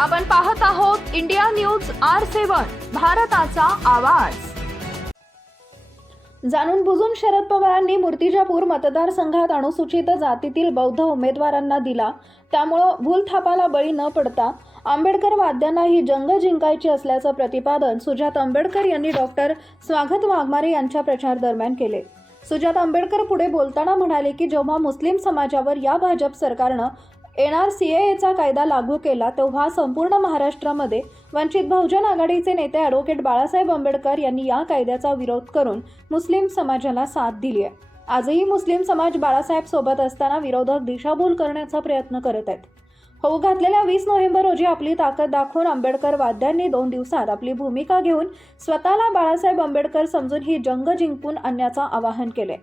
आपण पाहत आहोत इंडिया न्यूज आर सेवन भारताचा आवाज. जाणून बुजून शरद पवारांनी मूर्तिजापूर मतदारसंघात अनुसूचित जातीतील बौद्ध उमेदवारांना दिला. त्यामुळं भूलथापाला बळी न पडता आंबेडकर वाद्यांना ही जंग जिंकायची असल्याचं प्रतिपादन सुजात आंबेडकर यांनी डॉक्टर स्वागत वाघमारे यांच्या प्रचार दरम्यान केले. सुजात आंबेडकर पुढे बोलताना म्हणाले की जेव्हा मुस्लिम समाजावर या भाजप सरकारनं एनआर सी एचा कायदा लागू केला तेव्हा संपूर्ण महाराष्ट्रामध्ये वंचित बहुजन आघाडीचे नेते ॲडव्होकेट बाळासाहेब आंबेडकर यांनी या कायद्याचा विरोध करून मुस्लिम समाजाला साथ दिली आहे. आजही मुस्लिम समाज बाळासाहेब सोबत असताना विरोधक दिशाभूल करण्याचा प्रयत्न करत आहेत. होऊ घातलेल्या वीस नोव्हेंबर रोजी आपली ताकद दाखवून आंबेडकर वाद्यांनी दोन दिवसात आपली भूमिका घेऊन स्वतःला बाळासाहेब आंबेडकर समजून ही जंग जिंकून आणण्याचं आवाहन केले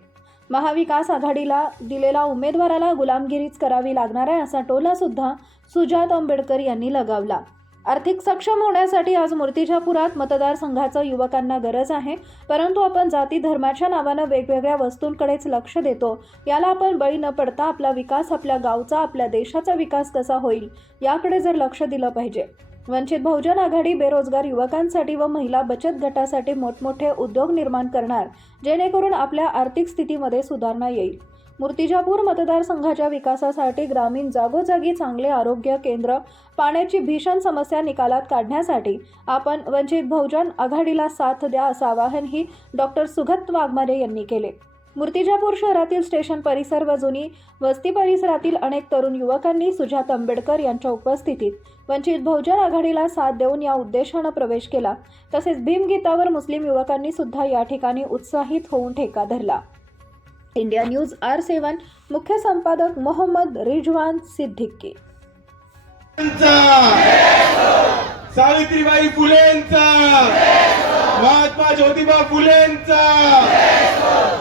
महाविकास आघाडीला दिलेला उमेदवाराला गुलामगिरीच करावी लागणार आहे असा टोला सुद्धा सुजात आंबेडकर यांनी लगावला. आर्थिक सक्षम होण्यासाठी आज मूर्तिजापुरात मतदारसंघाचं युवकांना गरज आहे. परंतु आपण जाती धर्माच्या नावानं वेगवेगळ्या वस्तूंकडेच लक्ष देतो. याला आपण बळी न पडता आपला विकास आपल्या गावचा आपल्या देशाचा विकास कसा होईल याकडे जर लक्ष दिलं पाहिजे. वंचित बहुजन आघाडी बेरोजगार युवकांसाठी व महिला बचत गटासाठी मोठमोठे उद्योग निर्माण करणार जेणेकरून आपल्या आर्थिक स्थितीमध्ये सुधारणा येईल. मूर्तिजापूर मतदारसंघाच्या विकासासाठी ग्रामीण जागोजागी चांगले आरोग्य केंद्र पाण्याची भीषण समस्या निकालात काढण्यासाठी आपण वंचित बहुजन आघाडीला साथ द्या असं आवाहनही डॉक्टर सुगत वाघमारे यांनी केले. मूर्तिजापूर शहरातील स्टेशन परिसर व जुनी वस्ती परिसरातील अनेक तरुण युवकांनी सुजात आंबेडकर यांच्या उपस्थितीत वंचित बहुजन आघाडीला साथ देऊन या उद्देशानं प्रवेश केला. तसेच भीमगीतावर मुस्लिम युवकांनी सुद्धा या ठिकाणी उत्साहित होऊन ठेका धरला. इंडिया न्यूज आर सेवन मुख्य संपादक मोहम्मद रिजवान सिद्दिकी. सावित्रीबाई फुलेंचा. महात्मा ज्योतिबा फुलेंचा.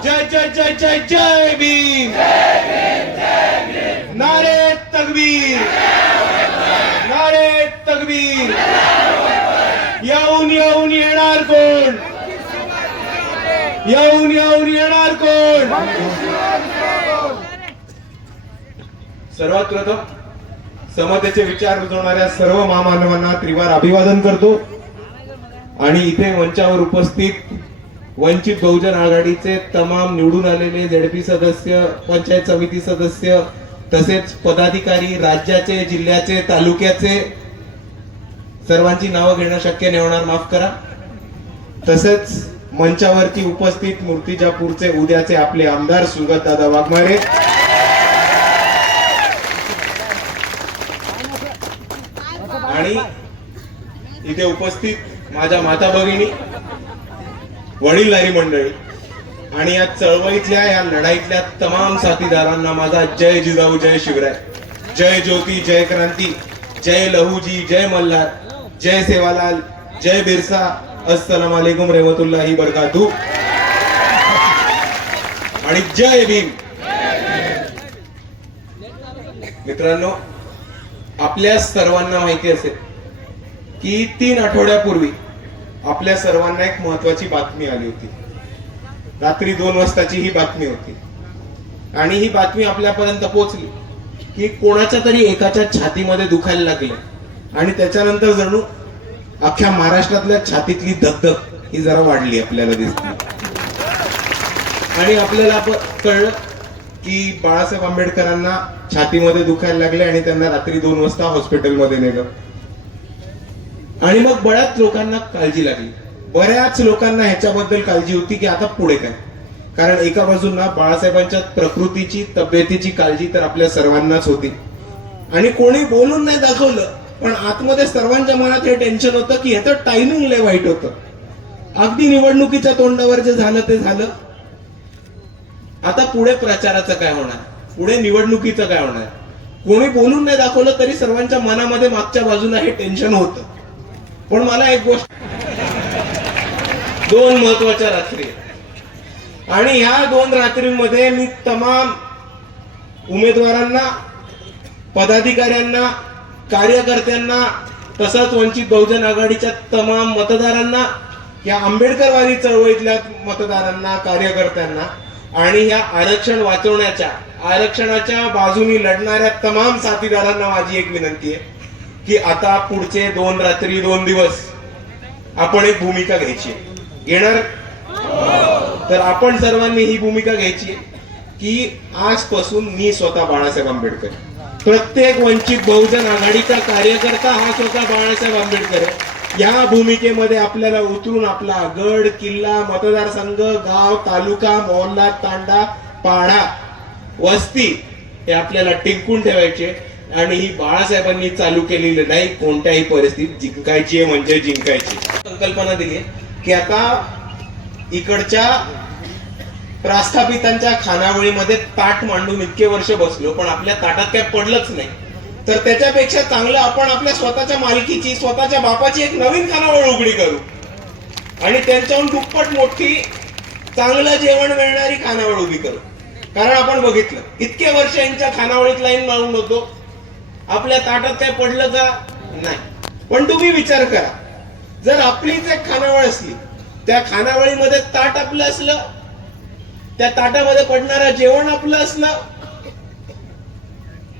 जय जय जय जय जय भीम. नारे तकबीर. नारे तकबीर. येऊन येऊन येणार कोण? येऊन येऊन येणार कोण? सर्वात प्रथम समतेचे विचार रुजवणाऱ्या सर्व महामानवांना त्रिवार अभिवादन करतो. आणि इथे मंचावर उपस्थित वंचित बहुजन आघाडीचे तमाम निवडून आलेले झेडपी सदस्य पंचायत समिती सदस्य तसेच पदाधिकारी राज्याचे जिल्ह्याचे तालुक्याचे सर्वांची नावं घेणं शक्य नाही होणार माफ करा. तसेच मंचावरती उपस्थित मूर्तिजापूरचे उद्याचे आपले आमदार सुगत दादा वाघमारे. आणि इथे उपस्थित माझ्या माता भगिनी वडीलधारी मंडळी आणि या चळवळीतल्या या लढाईतल्या तमाम साथीदारांना माझा जय जिजाऊ जय शिवराय. जय ज्योती जय क्रांती जय लहूजी जय मल्हार जय सेवालाल जय बिरसा अस्सलाम वालेकुम रहमतुल्लाही बरकातू. आणि जय भीम. मित्रांनो आपल्या सर्वांना माहिती असेल की तीन आठवड्यापूर्वी आपल्या सर्वांना एक महत्वाची बातमी आली होती. रात्री दोन वाजताची ही बातमी होती. आणि ही बातमी आपल्यापर्यंत पोहोचली की कोणाच्या तरी एकाच्या छातीमध्ये दुखायला लागले. आणि त्याच्यानंतर जणू अख्ख्या महाराष्ट्रातल्या छातीतली धगधग ही जरा वाढली आपल्याला दिसली. आणि आपल्याला आपण कळलं की बाळासाहेब आंबेडकरांना छातीमध्ये दुखायला लागले आणि त्यांना रात्री दोन वाजता हॉस्पिटलमध्ये नेलं. आणि मग बऱ्याच लोकांना काळजी लागली. बऱ्याच लोकांना ह्याच्याबद्दल काळजी होती की आता पुढे काय? कारण एका बाजूंना बाळासाहेबांच्या प्रकृतीची तब्येतीची काळजी तर आपल्या सर्वांनाच होती. आणि कोणी बोलून नाही दाखवलं पण आतमध्ये सर्वांच्या मनात हे टेन्शन होतं की ह्याचं टायमिंग लय वाईट होतं. अगदी निवडणुकीच्या तोंडावर जे झालं ते झालं. आता पुढे प्रचाराचं काय होणार? पुढे निवडणुकीचं काय होणार? कोणी बोलून नाही दाखवलं तरी सर्वांच्या मनामध्ये मागच्या बाजूला हे टेन्शन होतं. पण मला एक गोष्ट दोन महत्त्वाच्या रात्री आहेत. आणि ह्या दोन रात्रींमध्ये मी तमाम उमेदवारांना पदाधिकाऱ्यांना कार्यकर्त्यांना तसंच वंचित बहुजन आघाडीच्या तमाम मतदारांना या आंबेडकरवादी चळवळीतल्या मतदारांना कार्यकर्त्यांना आणि ह्या आरक्षण वाचवण्याच्या आरक्षणाच्या बाजूनी लढणाऱ्या तमाम साथीदारांना माझी एक विनंती आहे की आता पुढचे दोन रात्री दोन दिवस आपण एक भूमिका घ्यायची. घेणार तर आपण सर्वांनी ही भूमिका घ्यायची की आजपासून मी स्वतः बाळासाहेब आंबेडकर. प्रत्येक वंचित बहुजन आघाडीचा कार्यकर्ता हा स्वतः बाळासाहेब आंबेडकर. या भूमिकेमध्ये आपल्याला उतरून आपला गड किल्ला मतदारसंघ गाव तालुका मोहल्ला तांडा पाडा वस्ती हे आपल्याला टिकून ठेवायचे. आणि ही बाळासाहेबांनी चालू केलेली नाही कोणत्याही परिस्थितीत जिंकायची आहे म्हणजे जिंकायची संकल्पना दिली की आता इकडच्या प्रास्थापितांच्या खानावळीमध्ये ताट मांडून इतके वर्ष बसलो पण आपल्या ताटात काय पडलंच नाही. तर त्याच्यापेक्षा चांगलं आपण आपल्या स्वतःच्या मालकीची स्वतःच्या बापाची एक नवीन खानावळ उघडी करू. आणि त्यांच्याहून दुप्पट मोठी चांगलं जेवण मिळणारी खानावळ उभी करू. कारण आपण बघितलं इतके वर्ष यांच्या खानावळीत लाईन मारून होतो आपल्या ताटात काय पडलं का? नाही. पण तुम्ही विचार करा. जर आपलीच एक खानावळ असली त्या खानावळीमध्ये ताट आपलं असलं त्या ताटामध्ये पडणारं जेवण आपलं असलं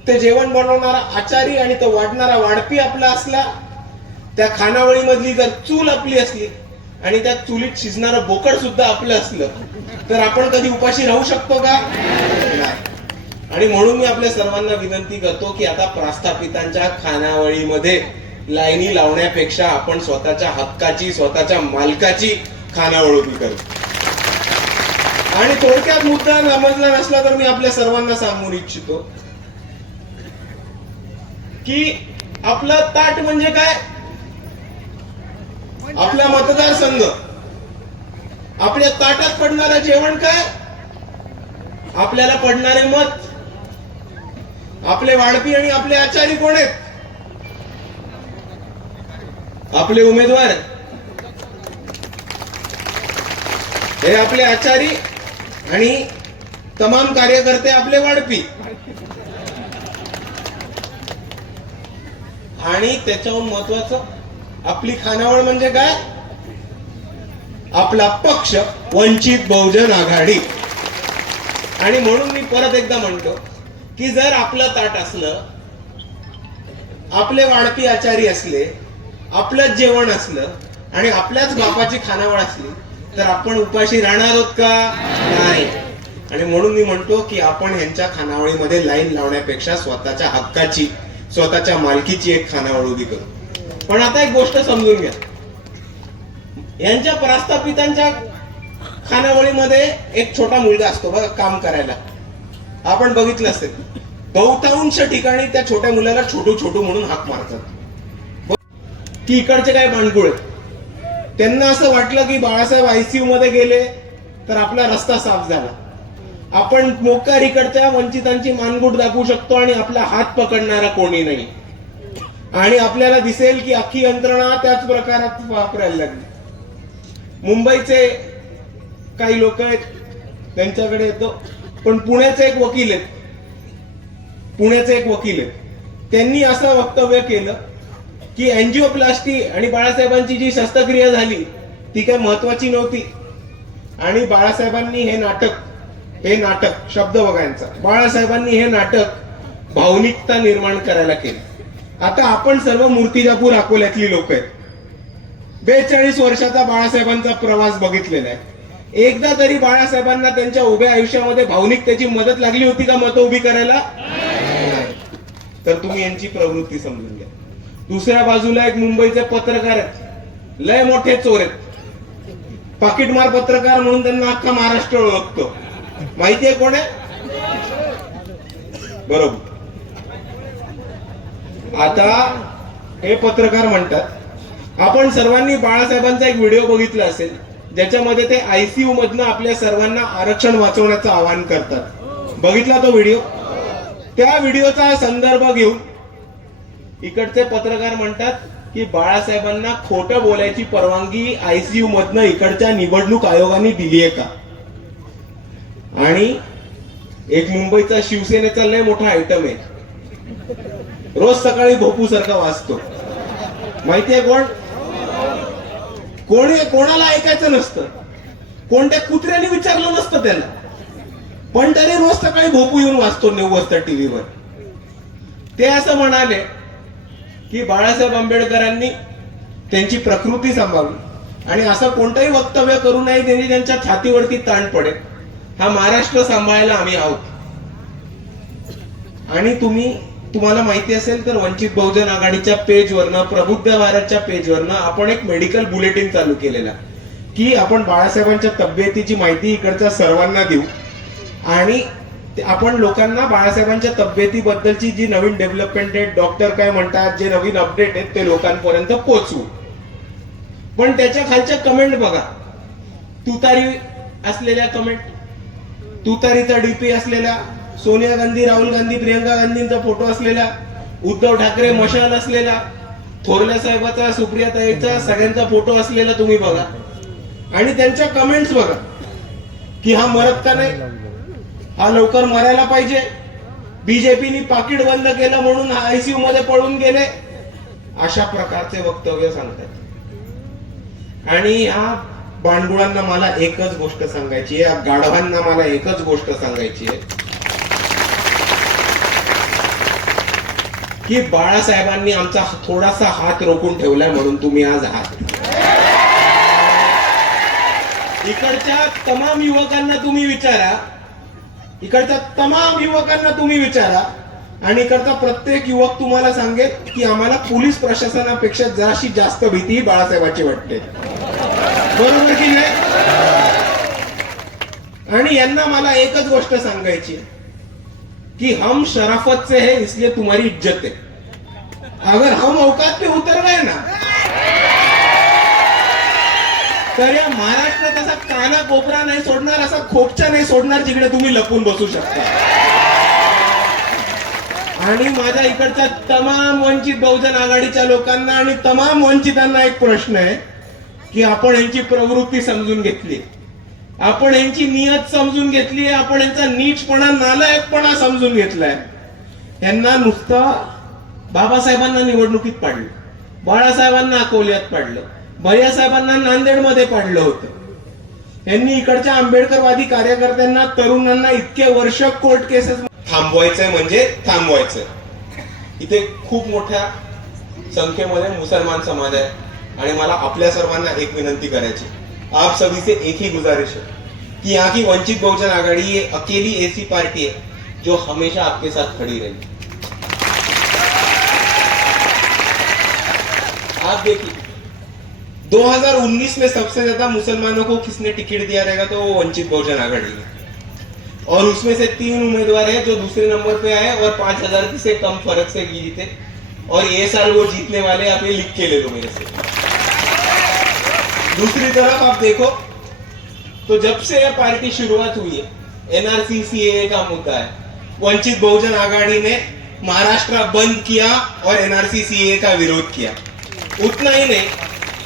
ते जेवण बनवणारा आचारी आणि तो वाढणारा वाढपी आपला असला त्या खानावळीमधली जर चूल आपली असली आणि त्या चुलीत शिजणारं बोकड सुद्धा आपलं असलं तर आपण कधी उपाशी राहू शकतो का? आणि म्हणून मी आपल्या सर्वांना विनंती करतो की आता प्रास्थापितांच्या खानावळीमध्ये लाईनी लावण्यापेक्षा आपण स्वतःच्या हक्काची स्वतःच्या मालकाची खानावळ उभी करू. आणि थोडक्यात मुद्दा समजला नसला तर मी आपल्या सर्वांना सांगू इच्छितो की आपलं ताट म्हणजे काय? आपला मतदारसंघ. आपल्या ताटात पडणारं जेवण काय? आपल्याला पडणारे मत. आपले वाढपी आणि आपले आचारी कोण आहेत? आपले उमेदवार? हे आपले आचारी आणि तमाम कार्यकर्ते आपले वाढपी. आणि त्याच्याहून महत्वाचं आपली खानावळ म्हणजे काय? आपला पक्ष वंचित बहुजन आघाडी. आणि म्हणून मी परत एकदा म्हणतो की जर आपलं ताट असलं आपले वाढपी आचारी असले आपलंच जेवण असलं आणि आपल्याच बापाची खानावळ असली तर आपण उपाशी राहणार आहोत का? नाही. आणि म्हणून मी म्हणतो की आपण ह्यांच्या खानावळीमध्ये लाईन लावण्यापेक्षा स्वतःच्या हक्काची स्वतःच्या मालकीची एक खानावळ उभी करू. पण आता एक गोष्ट समजून घ्या. यांच्या प्रस्थापितांच्या खानावळीमध्ये एक छोटा मुलगा असतो बघा काम करायला. आपण बघितलं असेल. बहुतांश ठिकाणी त्या छोट्या मुलाला छोटू छोटू म्हणून हाक मारतात. की इकडचे काय भांडगुळ आहेत? त्यांना असं वाटलं की बाळासाहेब आयसीयू मध्ये गेले तर आपला रस्ता साफ झाला. आपण मोकार इकडच्या वंचितांची मानगुट दाखवू शकतो आणि आपला हात पकडणारा कोणी नाही. आणि आपल्याला दिसेल की अख्खी यंत्रणा त्याच प्रकारात वापरायला लागली. मुंबईचे काही लोक आहेत त्यांच्याकडे येतो. पण पुण्याचे एक वकील आहेत. पुण्याचे एक वकील आहेत. त्यांनी असं वक्तव्य केलं की अँजिओप्लास्टी आणि बाळासाहेबांची जी शस्त्रक्रिया झाली ती काय महत्वाची नव्हती. आणि बाळासाहेबांनी हे नाटक हे नाटक शब्द बघायचा. बाळासाहेबांनी हे नाटक भावनिकता निर्माण करायला केलं. आता आपण सर्व मूर्तिजापूर अकोल्यातली लोक आहेत. बेचाळीस वर्षाचा बाळासाहेबांचा प्रवास बघितलेला आहे. एकदा तरी बाळासाहेबांना त्यांच्या उभ्या आयुष्यामध्ये भावनिक त्याची मदत लागली होती का मतं उभी करायला? नाही. तर तुम्ही यांची प्रवृत्ती समजून घ्या. दुसऱ्या बाजूला एक मुंबईचे पत्रकार आहेत. लय मोठे चोर आहेत. पाकिटमार पत्रकार म्हणून त्यांना अख्खा महाराष्ट्र ओळखतो. माहितीये कोण आहे? बरोबर. आता हे पत्रकार म्हणतात आपण सर्वांनी बाळासाहेबांचा एक व्हिडिओ बघितला असेल. ज्याच्यामध्ये ते आयसीयू मधनं आपल्या सर्वांना आरक्षण वाचवण्याचं आवाहन करतात. बघितला तो व्हिडिओ? त्या व्हिडिओचा संदर्भ घेऊन इकडचे पत्रकार म्हणतात की बाळासाहेबांना खोटं बोलायची परवानगी आयसीयू मधनं इकडच्या निवडणूक आयोगाने दिली आहे का? आणि एक मुंबईचा शिवसेनेचा लय मोठा आयटम आहे. रोज सकाळी भोपू सारखा वाचतो. माहितीये कोण? कोणी कोणाला ऐकायचं नसतं. कोणत्या कुत्र्याने विचारलं नसतं त्याला. पण तरी रोज सकाळी भोपू येऊन वाचतो नऊ वाजता टीव्हीवर ते असं म्हणाले की बाळासाहेब आंबेडकरांनी त्यांची प्रकृती सांभाळली आणि असं कोणतंही वक्तव्य करू नये त्यांनी त्यांच्या छातीवरती ताण पडेल हा महाराष्ट्र सांभाळायला आम्ही आहोत. आणि तुम्ही तुम्हाला माहिती असेल तर वंचित बहुजन आघाडीच्या पेजवरनं प्रबुद्ध भारतच्या पेजवरनं आपण एक मेडिकल बुलेटिन चालू केलेला की आपण बाळासाहेबांच्या तब्येतीची माहिती इकडच्या सर्वांना देऊ. आणि आपण लोकांना बाळासाहेबांच्या तब्येतीबद्दलची जी नवीन डेव्हलपमेंट आहे डॉक्टर काय म्हणतात जे नवीन अपडेट आहेत ते लोकांपर्यंत पोहोचवू. पण त्याच्या खालच्या कमेंट बघा. तुतारी असलेल्या कमेंट तुतारीचा डीपी असलेल्या सोनिया गांधी राहुल गांधी प्रियंका गांधींचा फोटो असलेला उद्धव ठाकरे मशाल असलेला थोरल्या साहेबाचा सुप्रियाताईचा सगळ्यांचा फोटो असलेला तुम्ही बघा. आणि त्यांच्या कमेंट्स बघा की हा मरत का नाही? हा लवकर मरायला पाहिजे. बीजेपीनी पाकिट बंद केलं म्हणून आयसीयू मध्ये पळून गेले. अशा प्रकारचे वक्तव्य सांगतात. आणि या बांडगुळांना मला एकच गोष्ट सांगायची आहे या गाढवांना मला एकच गोष्ट सांगायची आहे. की बाळासाहेबांनी आमचा थोडासा हात रोखून ठेवलाय म्हणून तुम्ही आज आहात. इकडच्या तमाम युवकांना तुम्ही विचारा. इकडच्या तमाम युवकांना तुम्ही विचारा. आणि इकडचा प्रत्येक युवक तुम्हाला सांगेल की आम्हाला पोलीस प्रशासनापेक्षा जराशी जास्त भीती बाळासाहेबाची वाटते. बरोबर की नाही? आणि यांना मला एकच गोष्ट सांगायची आहे, कि हम शराफत से हैं इसलिए तुम्हारी इज्जत है। अगर हम औकात पे उतर गए ना तर या महाराष्ट्रात असा काना कोपरा नाही सोडणार असा खोपचा नाही सोडणार जिकडे तुम्ही लपून बसू शकता. आणि माझ्या इकडच्या तमाम वंचित बहुजन आघाडीच्या लोकांना आणि तमाम वंचितांना एक प्रश्न आहे की आपण यांची प्रवृत्ती समजून घेतली आपण यांची नियत समजून घेतली आपण यांचा नीचपणा नालायकपणा समजून घेतलाय. यांना नुसतं बाबासाहेबांना निवडणुकीत पाडलं. बाळासाहेबांना अकोल्यात पाडलं. भैयासाहेबांना नांदेडमध्ये पाडलं होतं. यांनी इकडच्या आंबेडकरवादी कार्यकर्त्यांना तरुणांना इतके वर्ष कोर्ट केसेस थांबवायचंय म्हणजे थांबवायचंय. इथे खूप मोठ्या संख्येमध्ये मुसलमान समाज आहे आणि मला आपल्या सर्वांना एक विनंती करायची आप सभी से एक ही गुजारिश है कि यहाँ की वंचित बहुजन आघाड़ी, ये अकेली ऐसी पार्टी है जो हमेशा आपके साथ खड़ी रहेगी आप देखिए 2019 में सबसे ज़्यादा मुसलमानों को किसने टिकट दिया रहेगा तो वो वंचित बहुजन आघाड़ी है। और उसमें से तीन उम्मीदवार हैं जो दूसरे नंबर पे आए और पाँच हज़ार से कम फ़र्क से जीते। और ये साल वो जीतने वाले आप ये लिख के ले लो मेरे से। दूसरी तरफ़ आप देखो तो जब से यह पार्टी शुरुआत हुई है एनआरसी का मुद्दा है। वंचित बहुजन आघाड़ी ने महाराष्ट्र बंद किया और एनआरसी सीए का विरोध किया। उतना ही नहीं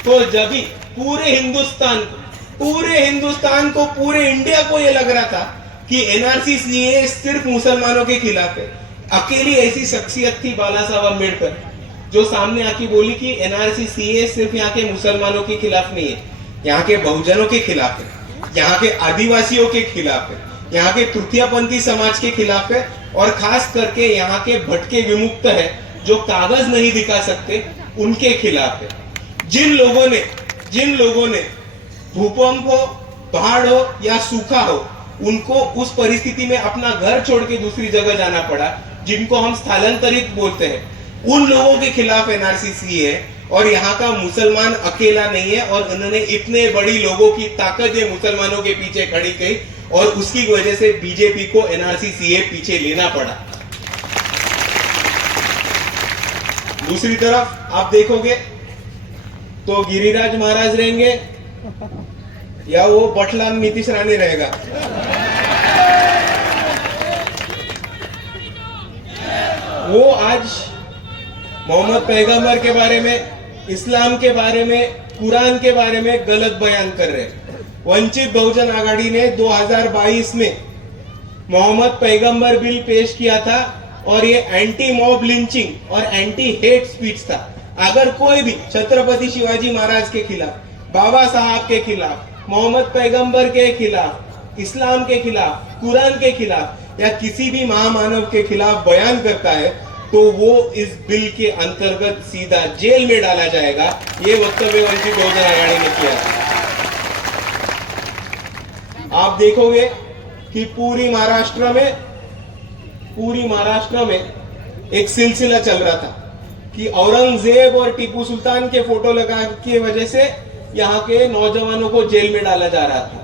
तो जब ही पूरे हिंदुस्तान को, पूरे हिंदुस्तान को, पूरे इंडिया को यह लग रहा था कि एनआरसी सीए सिर्फ़ मुसलमानों के खिलाफ है। अकेली ऐसी शख्सियत थी बाला साहब अंबेडकर जो सामने आके बोली कि एनआरसी, सीए सिर्फ़ यहाँ के मुसलमानों के खिलाफ नहीं है, यहाँ के बहुजनों के खिलाफ है, यहाँ के आदिवासियों के खिलाफ है, यहाँ के तृतीयपंथी समाज के खिलाफ है और खास करके यहाँ के भटके विमुक्त है जो कागज़ नहीं दिखा सकते, उनके खिलाफ है। जिन लोगों ने, जिन लोगों ने भूकंप हो, बाढ़ हो या सूखा हो, उनको उस परिस्थिति में अपना घर छोड़ के दूसरी जगह जाना पड़ा, जिनको हम स्थानांतरित बोलते हैं। उन लोगों के खिलाफ एनआरसीसी है और यहाँ का मुसलमान अकेला नहीं है और उन्होंने इतने बड़ी लोगों की ताकत ये मुसलमानों के पीछे खड़ी की और उसकी वजह से बीजेपी को एनआरसीसीए पीछे लेना पड़ा। दूसरी तरफ़ आप देखोगे तो गिरिराज महाराज रहेंगे या वो बटलान नीतीश राणे रहेगा। वो आज मोहम्मद पैगंबर के बारे में, इस्लाम के बारे में, कुरान के बारे में गलत बयान कर रहे वंचित बहुजन आघाड़ी ने 2022 में मोहम्मद पैगंबर बिल पेश किया था और ये एंटी मॉब लिंचिंग और एंटी हेट स्पीच था। अगर कोई भी छत्रपति शिवाजी महाराज के खिलाफ, बाबा साहब के खिलाफ, मोहम्मद पैगंबर के खिलाफ, इस्लाम के खिलाफ, कुरान के खिलाफ या किसी भी महामानव के खिलाफ बयान करता है तो वो इस बिल के अंतर्गत सीधा जेल में डाला जाएगा। ये वक्तव्य वंचित बहुजन आघाड़ी ने किया आप देखोगे कि पूरी महाराष्ट्र में, पूरी महाराष्ट्र में एक सिलसिला चल रहा था कि औरंगज़ेब और टीपू सुल्तान के फ़ोटो लगा की वजह से यहाँ के नौजवानों को जेल में डाला जा रहा था।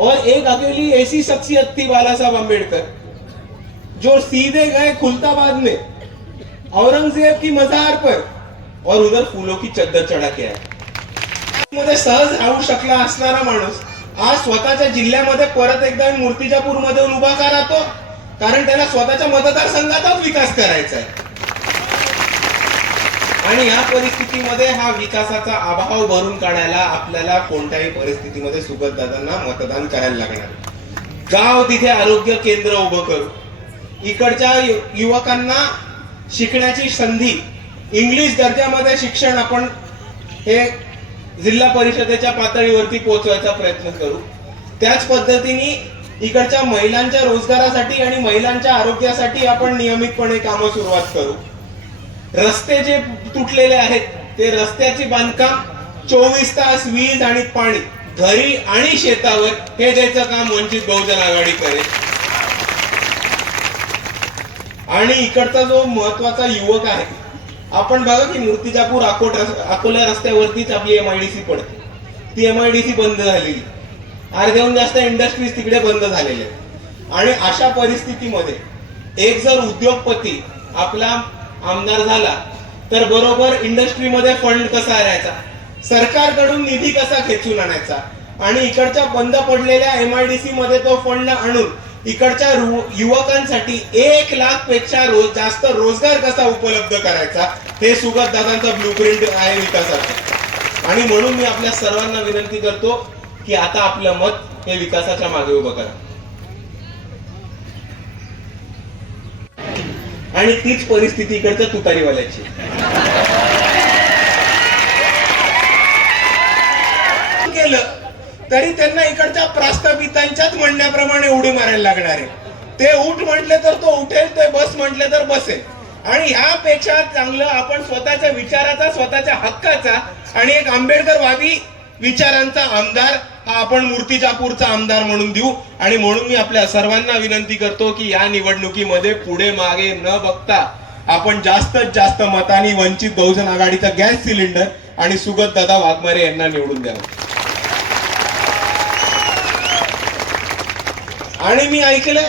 और एक अकेली ऐसी शख्सियत थी बाला साहब अंबेडकर जो सीधे गए खुलताबाद में औरंगजेब की मजार पर और उधर फूलों की चद्दर चढा के मध्ये सहज राहू शकला असणारा माणूस आज स्वतःच्या जिल्ह्यामध्ये परत एकदा मूर्तिजापूरमध्ये उभा का राहतो? कारण त्याला स्वतःच्या मतदारसंघाचाच विकास करायचा आहे. आणि या परिस्थितीमध्ये हा विकासाचा अभाव भरून काढायला आपल्याला कोणत्याही परिस्थितीमध्ये सुगत दादांना मतदान करायला लागणार गाव तिथे आरोग्य केंद्र उभं करू. इकडच्या युवकांना शिकण्याची संधी इंग्लिश दर्जामध्ये शिक्षण आपण हे जिल्हा परिषदेच्या पातळीवरती पोहोचवायचा प्रयत्न करू. त्याच पद्धतीने इकडच्या महिलांच्या रोजगारासाठी आणि महिलांच्या आरोग्यासाठी आपण नियमितपणे कामं सुरुवात करू. रस्ते जे तुटलेले आहेत ते रस्त्याचे बांधकाम चोवीस तास वीज आणि पाणी घरी आणि शेतावर हे द्यायचं काम वंचित बहुजन आघाडी करेल. आणि इकडचा जो महत्त्वाचा युवक आहे आपण बघा की मूर्तिजापूर अकोट अकोला रस्त्यावरतीच आपली एम आय डी सी पडते. ती एम आय डी सी बंद झालेली अर्ध्याहून जास्त इंडस्ट्रीज तिकडे बंद झालेल्या आहेत. आणि अशा परिस्थितीमध्ये एक जर उद्योगपती आपला आमदार झाला तर बरोबर इंडस्ट्रीमध्ये फंड कसा आणायचा? सरकारकडून निधी कसा खेचून आणायचा? आणि इकडच्या बंद पडलेल्या एमआयडीसी मध्ये तो फंड आणून इकडच्या युवकांसाठी एक लाखपेक्षा रोज जास्त रोजगार कसा उपलब्ध करायचा? हे सुगत दादांचा ब्लूप्रिंट आहे विकासाचा. आणि म्हणून मी आपल्या सर्वांना विनंती करतो की आता आपलं मत हे विकासाच्या मागे उभं करा. आणि तीच परिस्थिती इकडच्या तुतारीवाल्याची केलं तरी त्यांना इकडच्या प्रास्तापितांच्याच म्हणण्याप्रमाणे उडी मारायला लागणार आहे. ते उठ म्हटले तर तो उठेल ते बस म्हटले तर बसेल. आणि ह्यापेक्षा चांगलं आपण स्वतःच्या विचाराचा स्वतःच्या हक्काचा आणि एक आंबेडकरवादी विचारांचा आमदार हा आपण मूर्तिजापूरचा आमदार म्हणून देऊ. आणि म्हणून मी आपल्या सर्वांना विनंती करतो की या निवडणुकीमध्ये पुढे मागे न बघता आपण जास्तीत जास्त मतांनी वंचित बहुजन आघाडीचा गॅस सिलेंडर आणि सुगत दादा वाघमारे यांना निवडून द्यावं. आणि मी ऐकलंय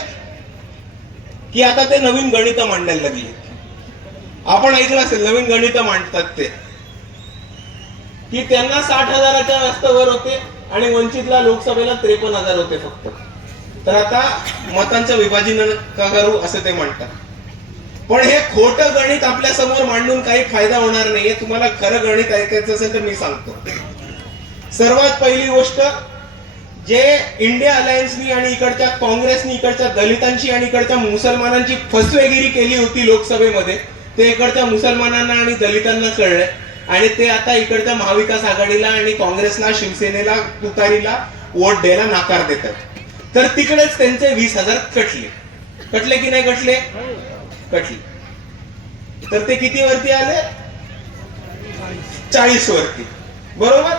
की आता ते नवीन गणित मांडायला लागले. आपण ऐकलं असेल नवीन गणित मांडतात ते. की त्यांना साठ हजाराच्या जास्त वर होते आणि वंचितला लोकसभेला त्रेपन्न हजार होते फक्त. तर आता मतांचं विभाजन का करू असं ते म्हणतात. पण हे खोटं गणित आपल्यासमोर मांडून काही फायदा होणार नाहीये. तुम्हाला खरं गणित ऐकायचं असेल तर मी सांगतो. सर्वात पहिली गोष्ट जे इंडिया अलायन्सनी आणि इकडच्या काँग्रेसनी इकडच्या दलितांची आणि इकडच्या मुसलमानांची फसवेगिरी केली होती लोकसभेमध्ये ते इकडच्या मुसलमानांना आणि दलितांना कळलंय आणि ते आता इकडच्या महाविकास आघाडीला आणि काँग्रेसला शिवसेनेला तुतारीला वोट द्यायला नाकार देतात. तर तिकडेच त्यांचे वीस हजार कटले. कटले की नाही कटले? कटले. तर ते किती वरती आले? चाळीस वरती. बरोबर?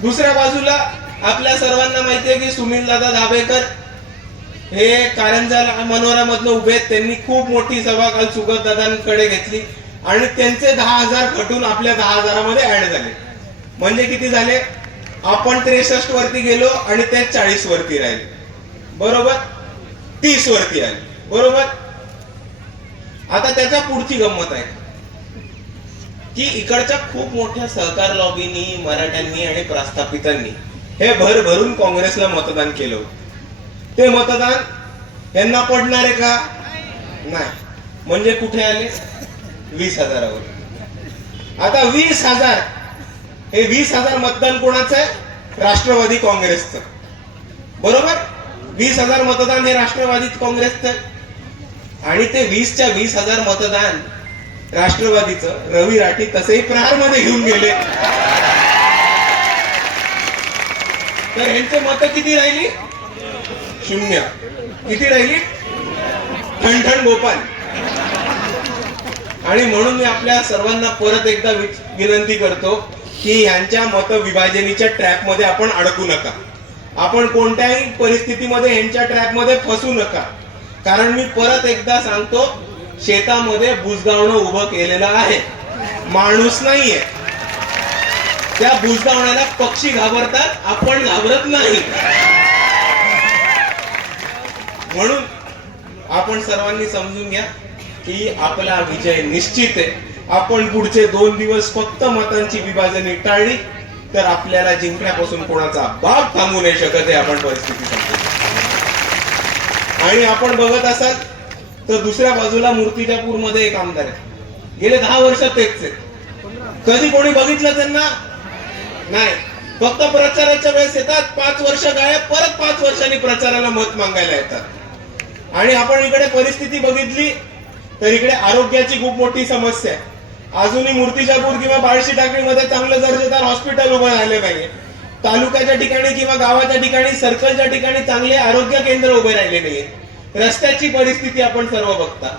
दुसऱ्या बाजूला आपल्या सर्वांना माहिती आहे की सुनील दादा धाबेकर हे कारंजा मनोरामधनं उभे आहेत. त्यांनी खूप मोठी सभा काल सुगत दादांकडे घेतली. आणि त्यांचे दहा हजार घटून आपल्या दहा हजारामध्ये ऍड झाले. म्हणजे किती झाले? आपण त्रेसष्ट वरती गेलो आणि ते चाळीस वरती राहिले. बरोबर? तीस वरती आले. बरोबर? आता त्याच्या पुढची गंमत आहे. की इकडच्या खूप मोठ्या सहकार लॉबीनी मराठ्यांनी आणि प्रस्थापितांनी हे भर भरून काँग्रेसला मतदान केलं होतं. ते मतदान यांना पडणार आहे का? नाही. म्हणजे कुठे आले? वीस हजारावर. आता वीस हजार हे वीस हजार मतदान कोणाचं आहे? राष्ट्रवादी काँग्रेसचं. बरोबर? वीस हजार मतदान हे राष्ट्रवादी काँग्रेसचं. आणि ते वीसच्या वीस हजार मतदान राष्ट्रवादीचं रवी राठी तसेही प्रहारमध्ये घेऊन गेले. तर यांचे मत किती राहिली? शून्य. किती राहिली? ठणठण गोपाल. आणि म्हणून मी आपल्या सर्वांना परत एकदा वि- विनंती करतो की यांच्या मतविभाजनीच्या ट्रॅपमध्ये आपण अडकू नका. आपण कोणत्याही परिस्थितीमध्ये यांच्या ट्रॅपमध्ये फसू नका. कारण मी परत एकदा सांगतो शेतामध्ये बुजगावणं उभं केलेलं आहे. माणूस नाहीये. त्या बुजगावण्याला पक्षी घाबरतात आपण घाबरत नाही. म्हणून आपण सर्वांनी समजून घ्या की आपला विजय निश्चित आहे. आपण पुढचे दोन दिवस फक्त मतांची विभाजनी टाळली तर आपल्याला जिंकण्यापासून कोणाचा बाप थांबू नाही शकत आहे आपण परिस्थिती आणि आपण बघत असाल तर दुसऱ्या बाजूला मूर्तिजापूरमध्ये एक आमदार आहे. गेले दहा वर्ष तेच आहे. कधी कोणी बघितलं त्यांना? नाही. फक्त प्रचाराच्या वेळेस येतात पाच वर्ष गायब परत पाच वर्षांनी प्रचाराला मत मागायला येतात. आणि आपण इकडे परिस्थिती बघितली तर इकडे आरोग्याची खूप मोठी समस्या आहे. अजूनही मूर्तिजापूर किंवा बाळशी टाकळीमध्ये चांगलं दर्जेदार हॉस्पिटल उभं राहिले पाहिजे. तालुक्याच्या ठिकाणी किंवा गावाच्या ठिकाणी सर्कलच्या ठिकाणी चांगले आरोग्य केंद्र उभे राहिले नाहीये. रस्त्याची परिस्थिती आपण सर्व बघता.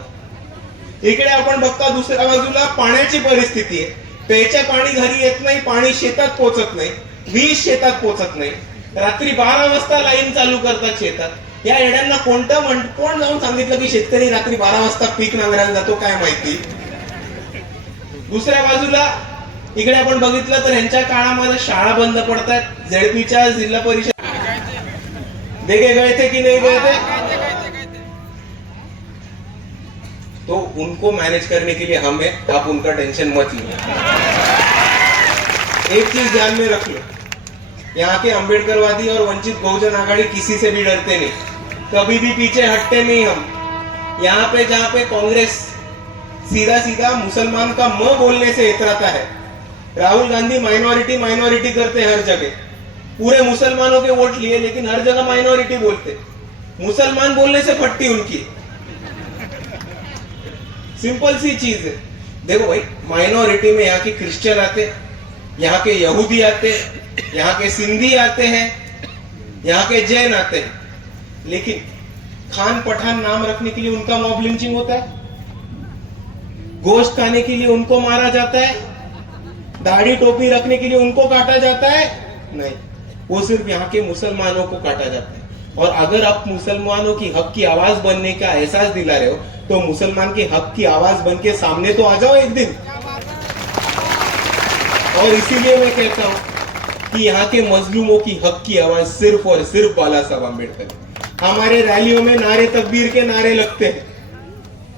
इकडे आपण बघता दुसऱ्या बाजूला पाण्याची परिस्थिती आहे. प्यायच्या पाणी घरी येत नाही पाणी शेतात पोचत नाही वीज शेतात पोचत नाही. रात्री बारा वाजता लाईन चालू करतात शेतात. या येड्यांना कोणतं म्हण कोण जाऊन सांगितलं की शेतकरी रात्री बारा वाजता पीक नांगरायला जातो काय माहिती? दुसऱ्या बाजूला इकडे आपण बघितलं तर यांच्या काळामध्ये शाळा बंद पडतात झेडपीच्या जिल्हा परिषद देखे गळते की नाही गळते? उनको मैनेज करने के लिए हम है आप उनका टेंशन मत लो एक चीज़ ध्यान में रख लो। यहाँ के अंबेडकरवादी और वंचित बहुजन आघाड़ी किसी से भी डरते नहीं। कभी भी पीछे हटते नहीं हम। यहाँ पे जहाँ पे कांग्रेस सीधा सीधा मुसलमान का म बोलने से इतराता है। राहुल गांधी माइनॉरिटी माइनॉरिटी करते हर जगह। पूरे मुसलमानों के वोट लिए, लेकिन हर जगह माइनॉरिटी बोलते। मुसलमान बोलने से फटती उनकी सिंपल सी चीज़ है। देखो भाई माइनॉरिटी में यहाँ के क्रिश्चियन आते, यहाँ के यहूदी आते, यहाँ के सिंधी आते हैं, यहाँ के जैन आते हैं। लेकिन खान पठान नाम रखने के लिए उनका मॉब लिंचिंग होता है। गोश्त खाने के लिए उनको मारा जाता है। दाढ़ी टोपी रखने के लिए उनको काटा जाता है। नहीं, वो सिर्फ़ यहाँ के मुसलमानों को काटा जाता है। और अगर आप मुसलमानों की हक की आवाज़ बनने का एहसास दिला रहे हो तो मुसलमान के हक की आवाज़ बन के सामने तो आ जाओ एक दिन। और इसीलिए मैं कहता हूँ कि यहाँ के मजलूमों की हक की आवाज़ सिर्फ़ और सिर्फ़ बाला साहब अंबेडकर हमारे रैलियों में नारे तकबीर के नारे लगते हैं।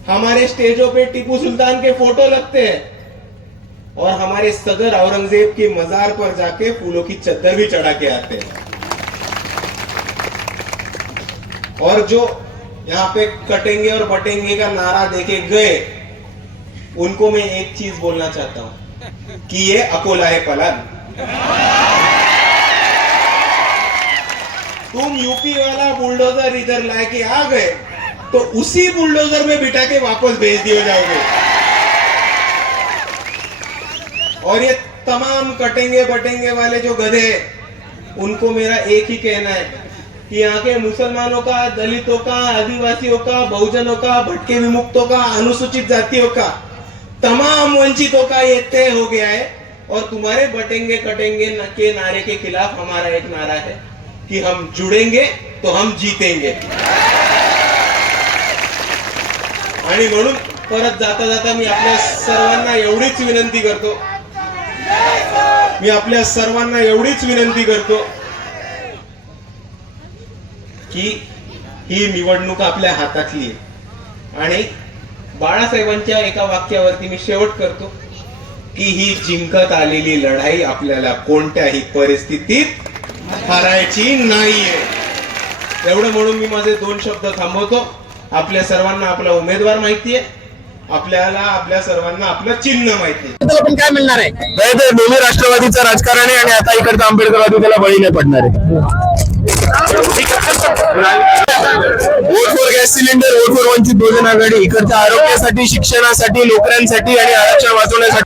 हमारे स्टेजों पे टीपू सुल्तान के फ़ोटो लगते हैं। और हमारे सदर औरंगज़ेब के मजार पर जाके फूलों की चद्दर भी चढ़ा के आते हैं। और जो यहाँ पे कटेंगे और बटेंगे का नारा देके गए, उनको मैं एक चीज़ बोलना चाहता हूँ कि ये अकोला है पलान तुम यूपी वाला बुलडोजर इधर लाके आ गए तो उसी बुलडोजर में बिठा के वापस भेज दिए जाओगे। और ये तमाम कटेंगे, बटेंगे वाले जो गधे उनको मेरा एक ही कहना है कि यहाँ के मुसलमानों का दलितों का आदिवासियों का बहुजनों का भटके विमुक्तों का अनुसूचित जातियों का तमाम वंचितों का ये तय हो गया है और तुम्हारे बटेंगे कटेंगे के नारे के खिलाफ हमारा एक नारा है कि हम जुड़ेंगे तो हम जीतेंगे। आणि म्हणून परत जाता जाता मी आपल्या सर्वांना एवढीच विनंती करतो. मी आपल्या सर्वांना एवढीच विनंती करतो. की ही निवडणूक आपल्या हातातली आहे. आणि बाळासाहेबांच्या एका वाक्यावरती मी शेवट करतो की ही जिंकत आलेली लढाई आपल्याला कोणत्याही परिस्थितीत हरायची नाहीये. एवढं म्हणून मी माझे दोन शब्द थांबवतो. आपल्या सर्वांना आपला उमेदवार माहितीये. आपल्याला आपल्या सर्वांना आपलं चिन्ह माहिती आपण काय मिळणार आहे? नाही ते दोन्ही राष्ट्रवादीचं राजकारण आहे आणि आता इकडचा आंबेडकरवादी त्याला बळी नाही पडणार आहे. Vote for gas cylinder vote for Vanchit Bahujan Aghadi. इकडच्या आरोग्यासाठी शिक्षणासाठी नोकऱ्यांसाठी आणि आरक्षण वाचवण्यासाठी.